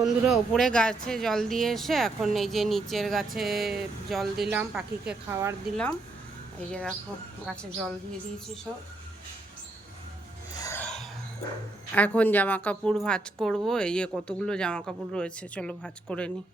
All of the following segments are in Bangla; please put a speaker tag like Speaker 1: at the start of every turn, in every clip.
Speaker 1: বন্ধুরা, ওপরে গাছে জল দিয়ে এসে এখন এই যে নিচের গাছে জল দিলাম, পাখিকে খাওয়ার দিলাম। এই যে দেখো, গাছে জল দিয়ে দিয়েছি সব। এখন জামা কাপড় ভাজ করব, এই যে কতগুলো জামা কাপড় রয়েছে, চলো ভাজ করে নিই।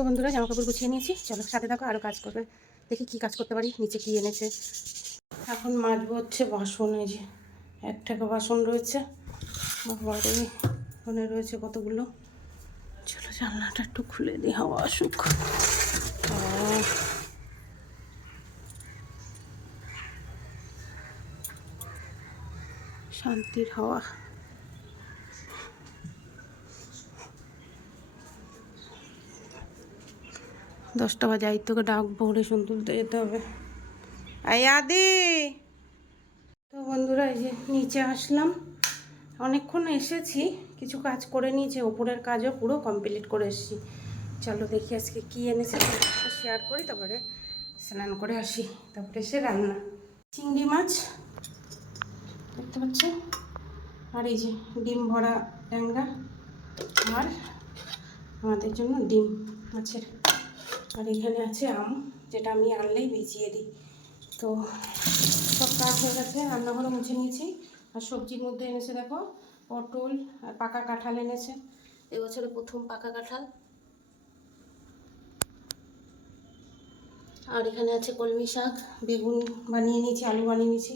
Speaker 1: তো বন্ধুরা জামা কাপড় গুছিয়ে নিয়েছি। চলো সাথে থাকো আরও কাজ করবে। দেখি কি কাজ করতে পারি, নিচে কি এনেছে। এখন মাজবো হচ্ছে বাসন, এই যে এক টাকা বাসন রয়েছে। বাড়ি রয়েছে কতগুলো? চলো জানলাটা একটু খুলে দিই, হাওয়া আসুক। শান্তির হাওয়া। দশটা বাজে, আই তোকে ডাকবো রেশন তুলতে যেতে হবে। আই আদি! তো বন্ধুরা, এই যে নিচে আসলাম। অনেকক্ষণ এসেছি, কিছু কাজ করে নিয়েছে, ওপরের কাজও পুরো কমপ্লিট করে এসেছি। চলো দেখি আজকে কী এনেছে শেয়ার করি, তারপরে স্নান করে আসি, তারপরে এসে রান্না। চিংড়ি মাছ, দেখতে পাচ্ছ? আর এই যে ডিম ভরা ট্যাংরা, আর আমাদের জন্য ডিম মাছের। এখানে আছে আম, যেটা আমি আনলেই বেচিয়ে দিই। তো সব কাজ হয়ে গেছে, রান্নাঘরও মুছে নিয়েছি। আর সবজির মধ্যে এনেছে দেখো, পটল আর পাকা কাঁঠাল এনেছে। এবছরে প্রথম পাকা কাঁঠাল। আর এখানে আছে কলমি শাক, বেগুন বানিয়ে নিয়েছি, আলু বানিয়ে নিয়েছি।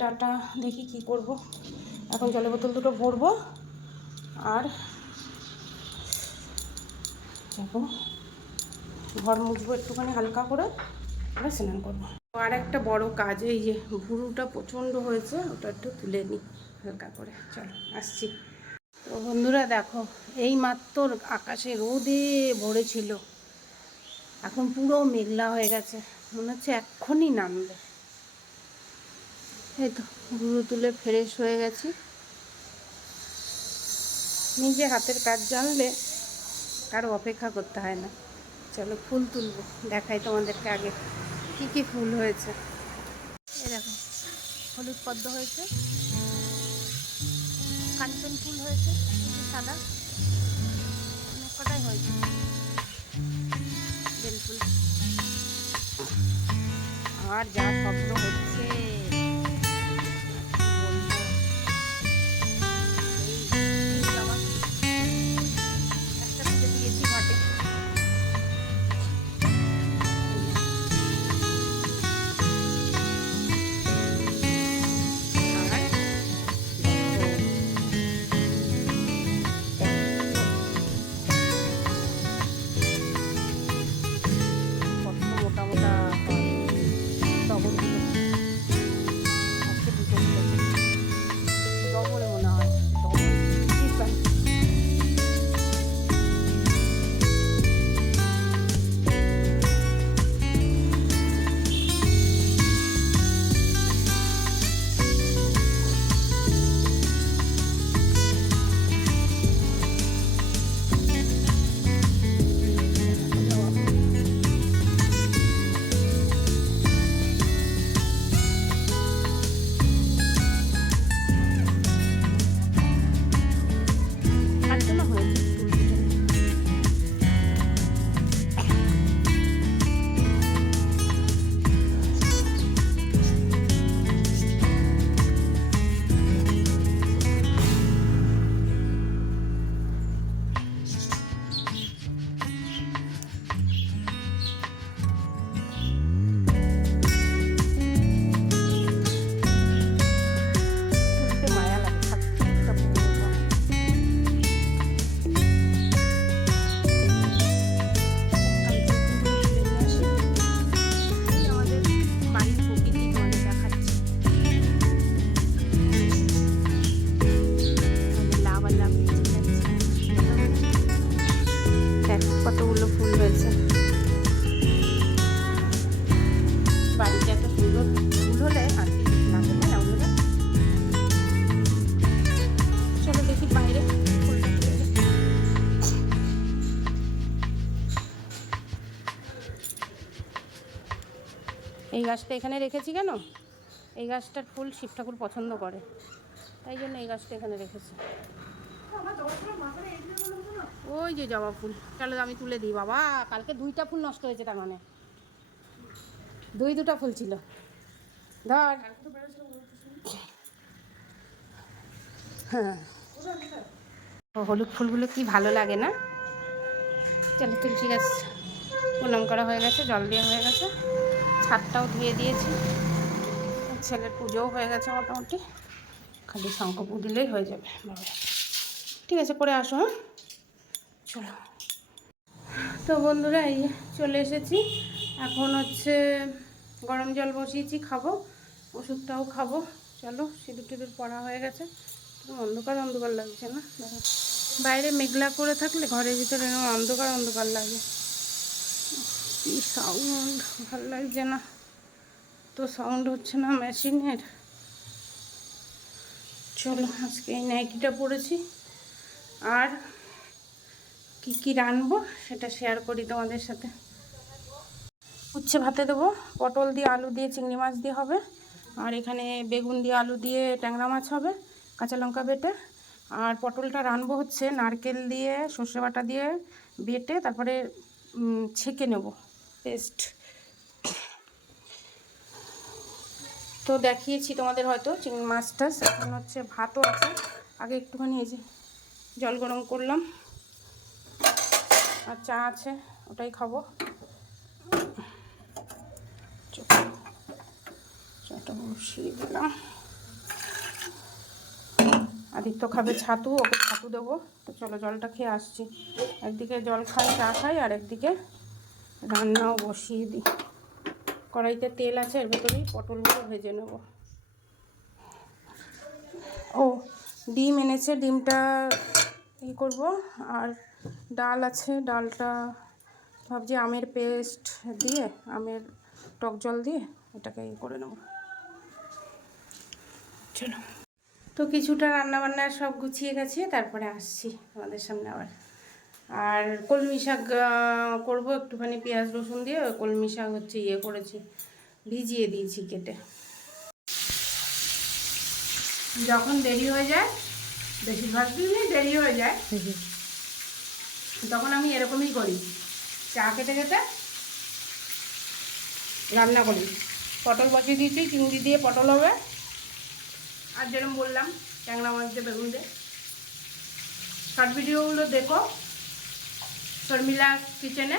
Speaker 1: ডাটা দেখি কি করব। এখন জলের বোতল দুটো ভরবো। আর যাব। ঘর মুছবো একটুখানি হালকা করে তারপরে স্নান করব। আর একটা বড় কাজ, এই যে ভুরুটা প্রচণ্ড হয়েছে, ওটা একটু তুলে নিই হালকা করে। চলো, আসছি। তো বন্ধুরা দেখো এই মাত্র আকাশে রোদে ভরেছিল। এখন পুরো মেঘলা হয়ে গেছে, মনে হচ্ছে এক্ষুনি নামবে। এই তো, ভুরু তুলে ফ্রেশ হয়ে গেছি। নিজে হাতের কাজ জানলে কারও অপেক্ষা করতে হয় না। চলো ফুল তুলবো, দেখাই তোমাদেরকে আগে কি কি ফুল হয়েছে। এরকম হলুদ পদ্ম হয়েছে, কাঞ্চন ফুল হয়েছে সাদা কটাই হয়েছে। বেল ফুল। আর যা শব্দ হচ্ছে। গাছটা এখানে রেখেছি কেন? এই গাছটার ফুল শিব ঠাকুর পছন্দ করে। তাই জন্য এই গাছটা এখানে রেখেছি। ওই যে জবা ফুল। চলো আমি তুলে দিই, বাবা। কালকে দুইটা ফুল নষ্ট হয়েছে তার মানে। দুই দুটা ফুল ছিল। ধর। হ্যাঁ। হলুদ ফুলগুলো কি ভালো লাগে না? চলো তুলসী গাছ প্রণাম করা হয়ে গেছে, জল দেওয়া হয়ে গেছে। ছাদটাও ধুয়ে দিয়েছি। ছেলের পুজোও হয়ে গেছে মোটামুটি। খালি শঙ্কপু দিলেই হয়ে যাবে। ঠিক আছে, করে আসো হ্যাঁ? চলো। তো বন্ধুরা, এই চলে এসেছি। এখন হচ্ছে গরম জল বসিয়েছি, খাব। ওষুধটাও খাব। চলো, সিঁদুর টিঁদুর পড়া হয়ে গেছে। অন্ধকার অন্ধকার লাগছে না? বাইরে মেঘলা করে থাকলে ঘরের ভিতরে অন্ধকার অন্ধকার লাগে। কি সাউন্ড ভালো লাগছে না। তো সাউন্ড হচ্ছে না মেশিনের চলো আজকে এই নাইটিটা পরেছি। আর কি কি রানবো সেটা শেয়ার করি তোমাদের সাথে। উচ্ছে ভাতে দেবো। পটল দিয়ে আলু দিয়ে, চিংড়ি মাছ দিয়ে হবে। আর এখানে বেগুন দিয়ে আলু দিয়ে ট্যাংরা মাছ হবে, কাঁচা লঙ্কা বেটে। আর পটলটা রানবো হচ্ছে নারকেল দিয়ে, সর্ষে বাটা দিয়ে বেটে, তারপরে ছেঁকে নেব। পেস্ট। তো দেখিয়েছি তোমাদের হয়তো, চিংড়ি মাছ টাছ এখন হচ্ছে ভাতও আছে। আগে একটুখানি এই যে জল গরম করলাম। আর চা আছে, ওটাই খাব। চাটা বসিয়ে দিলাম। আদিত্য খাবে ছাতু, ওকে ছাতু দেবো। তো চলো জলটা খেয়ে আসছি। একদিকে জল খাই, চা খাই, আর একদিকে রান্নাও বসিয়ে দিই। কড়াইতে তেল আছে, এর ভেতরেই পটলগুলো ভেজে নেব। ও, ডিম এনেছে, ডিমটা ই করব, আর ডাল আছে, ডালটা ভাবছি আমের পেস্ট দিয়ে, আমের টক জল দিয়ে এটাকে ই করে নেব। চলো। তো কিছুটা রান্নাবান্না সব গুছিয়ে গেছে, তারপরে আসছি আমাদের সামনে আবার। আর কলমি শাক করব একটুখানি পেঁয়াজ রসুন দিয়ে। কলমি শাক হচ্ছে ইয়ে করেছি, ভিজিয়ে দিয়েছি কেটে। যখন দেরি হয়ে যায়, বেশিরভাগ দিনই দেরি হয়ে যায়, তখন আমি এরকমই করি। চা খেতে খেতে রান্না করি। পটল বসিয়ে দিয়েছি, চিংড়ি দিয়ে পটল হবে। আর যেরকম বললাম, ট্যাংরা মাছ দিয়ে বেগুন দিয়ে। শর্ট ভিডিওগুলো দেখো। শর্মিলা কিচেনে।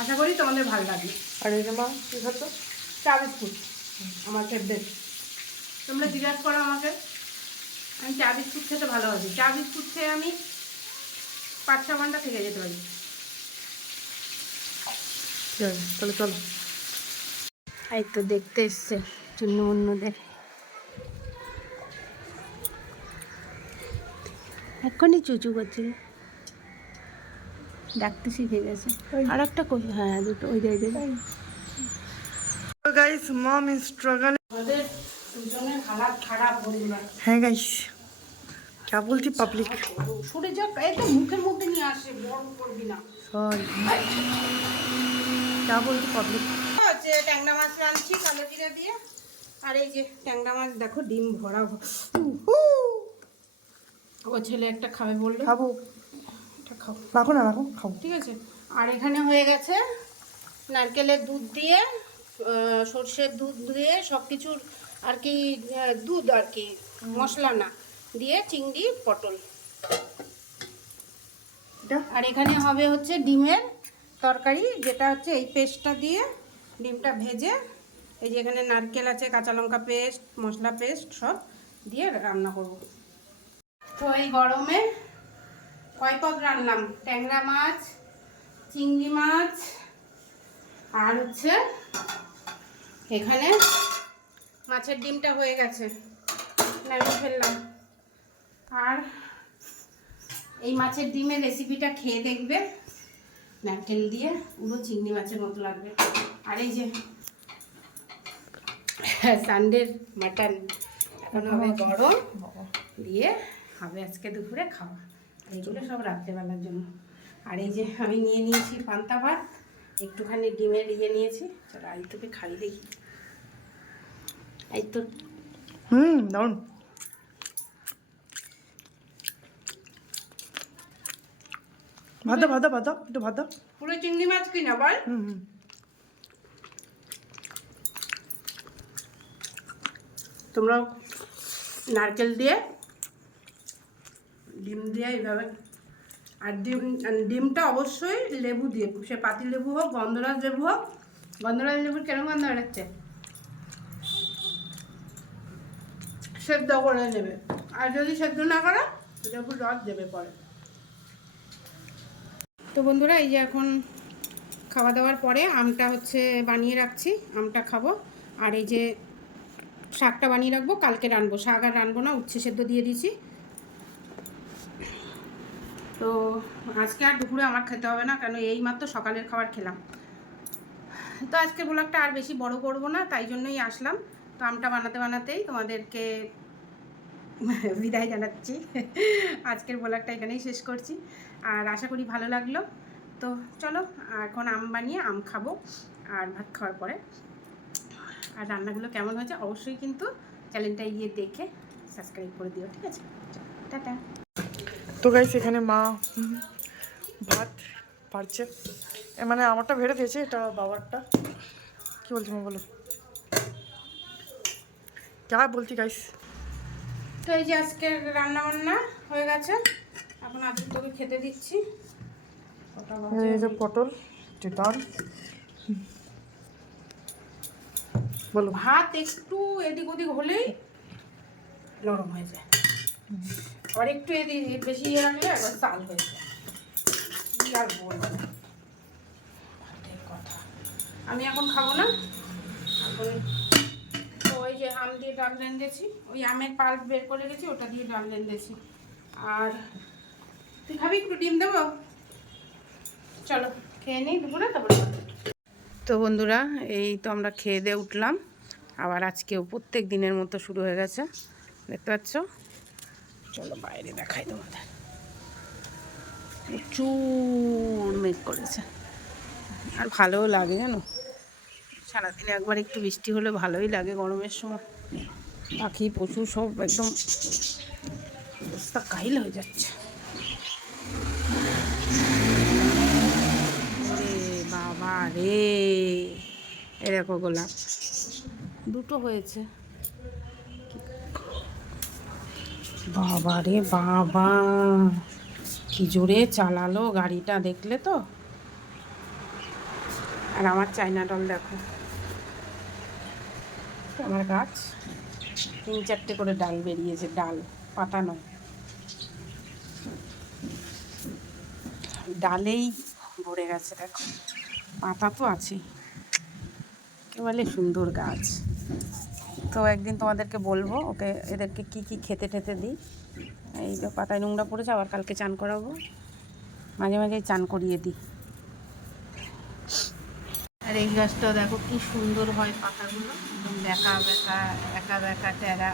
Speaker 1: আশা করি তোমাদের ভালো লাগবে
Speaker 2: আর এই যে মা কি খাচ্ছ
Speaker 1: চা বিস্কুট আমার ফেভারিট তোমরা জিজ্ঞাসা করো আমাকে। আমি চা বিস্কুট খেতে ভালোবাসি। চা বিস্কুট খেয়ে আমি পাঁচ ছ ঘণ্টা থেকে যেতে পারি।
Speaker 2: তাহলে চলো।
Speaker 1: এই তো দেখতে এসছে চুন্নু মুন্নুদের। এখনই চুচু করছিল ডাকতে শিখে গেছে আর একটা কই হ্যাঁ দুটো ওই যে ওই যে
Speaker 2: তো গাইস মম ইজ স্ট্রাগল
Speaker 1: আমাদের দুজনের হালাত খারাপ বন্ধুরা
Speaker 2: হ্যাঁ গাইস क्या बोलती पब्लिक
Speaker 1: সরে যাক এই তো মুখের মধ্যে নিয়ে আসে বড় করবি না
Speaker 2: सॉरी क्या बोलती पब्लिक
Speaker 1: হচ্ছে ট্যাংরা মাছ রাঁধছি কালো জিরা দিয়ে আর এই যে ট্যাংরা মাছ দেখো ডিম ভরা ভ- উহু। ও ছেলে একটা খাবে বললো
Speaker 2: খাবো
Speaker 1: এটা খাও।
Speaker 2: রাখো না রাখো খাব
Speaker 1: ঠিক আছে। আর এখানে হয়ে গেছে নারকেলের দুধ দিয়ে সর্ষের দুধ দিয়ে সব কিছুর আর কি দুধ আর কি মশলা না দিয়ে চিংড়ি পটল। আর এখানে হবে হচ্ছে ডিমের তরকারি যেটা হচ্ছে এই পেস্টটা দিয়ে ডিমটা ভেজে এই যে এখানে নারকেল আছে কাঁচা লঙ্কা পেস্ট মশলা পেস্ট সব দিয়ে রান্না করব। তো এই গরমে কয় পদ রান্নাম ট্যাংরা মাছ চিংড়ি মাছ আর হচ্ছে এখানে মাছের ডিমটা হয়ে গেছে। নামিয়ে ফেললাম। আর এই মাছের ডিমের রেসিপিটা খেয়ে দেখবে। নারকেল দিয়ে পুরো চিংড়ি মাছের মতো লাগবে। আর এই যে সানডের মাটন এখন হবে গরম। দিয়ে হবে আজকে দুপুরে খাওয়া। আর এইগুলো সব রাত্রেবেলার জন্য। আর এই যে আমি নিয়ে নিয়েছি পান্তা ভাত একটুখানি ডিমের ইয়ে নিয়েছি। চলো আই তোকে খাই দেখি। এই তো
Speaker 2: হুম দারুণ ভাত ভাত ভাত একটু ভাত
Speaker 1: পুরো চিংড়ি মাছ কিনা বল?
Speaker 2: হুম হুম।
Speaker 1: তোমরা নারকেল দিয়ে ডিম দিয়ে এইভাবে। আর ডিম ডিমটা অবশ্যই লেবু দিয়ে, সে পাতি লেবু হোক, গন্ধরাজ লেবু হোক। গন্ধরাজ লেবুর কেন গন্ধ বেরোচ্ছে? সেদ্ধ করে নেবে। আর যদি সেদ্ধ না করো, লেবুর রস দেবে পরে। তো বন্ধুরা, এই যে এখন খাওয়া দাওয়ার পরে আমটা হচ্ছে বানিয়ে রাখছি, আমটা খাব। আর এই যে শাকটা বানিয়ে রাখব, কালকে রানবো শাক আর রানবো না, উচ্ছে সেদ্ধ দিয়ে দিয়েছি। তো আজকে আর দুপুরে আমার খেতে হবে না, কেন এই মাত্র সকালের খাবার খেলাম। তো আজকের ব্লগটা আর বেশি বড় করব না, তাই জন্যই আসলাম। তো আমটা বানাতে বানাতেই তোমাদেরকে বিদায় জানাচ্ছি। আজকের ব্লগটা এখানেই শেষ করছি, আর আশা করি ভালো লাগল। তো চলো, এখন আম বানিয়ে আম খাব, আর ভাত খাওয়ার পরে। আর রান্নাগুলো কেমন হয়েছে অবশ্যই কিন্তু চ্যানেলটা গিয়ে দেখে সাবস্ক্রাইব করে দিও, ঠিক আছে? টাটা।
Speaker 2: তো গাইস এখানে মা ভাত পারছে। এ মানে আমারটা ভেড়ে দিয়েছে এটা বাবারটা। কি বলছি মা বলো। যা বলছি গাইস
Speaker 1: তো এই যে আজকের রান্না বান্না হয়ে গেছে। এখন আজকে তোকে খেতে দিচ্ছি?
Speaker 2: এই যে পটল চিতান বলো।
Speaker 1: ভাত একটু এদিক ওদিক হলেই নরম হয়ে যায়। আর একটু বেশি ইয়ে রাখলে একবার চাল হয়ে যায়। আর বলব? কথা আমি এখন খাব না? তো ওই যে আম দিয়ে ডাল রেঁধেছি, ওই আমের পাল্প বের করে গেছি ওটা দিয়ে ডাল রেঁধেছি। আর তুই খাবি একটু ডিম দেবো? চলো, খেয়ে নিই দুপুরে, তারপরে তো বন্ধুরা, এই তো আমরা খেয়ে দিয়ে উঠলাম। আবার আজকেও প্রত্যেক দিনের মতো শুরু হয়ে গেছে। দেখতে পাচ্ছ? চলো বাইরে দেখাই তোমাদের। প্রচুর মেঘ করেছে। আর ভালোও লাগে জানো? সারাদিনে একবার একটু বৃষ্টি হলে ভালোই লাগে গরমের সময়। পাখি, পশু সব একদম অবস্থা কাহিল হয়ে যাচ্ছে। বাবা রে। এরকম গোলাপ। দুটো হয়েছে। বাবা রে বাবা। কি জোরে চালালো গাড়িটা দেখলে তো? আর আমার চাইনা ডল দেখো। আমার গাছ তিন চারটে করে ডাল বেরিয়েছে, ডাল, পাতা নয়। ডালেই ভরে গেছে দেখো। পাতা তো আছে বলে সুন্দর গাছ। তো একদিন তোমাদেরকে বলব, ওকে এদেরকে কি কি খেতে টেতে দিই। এই তো পাতায় নোংরা পড়েছে, আবার কালকে চান করাবো। মাঝে মাঝে চান করিয়ে দিই। আর এই গাছটা দেখো কি সুন্দর হয় পাতাগুলো। একদম বেঁকা বেঁকা, একা, বেঁকা, টেরা।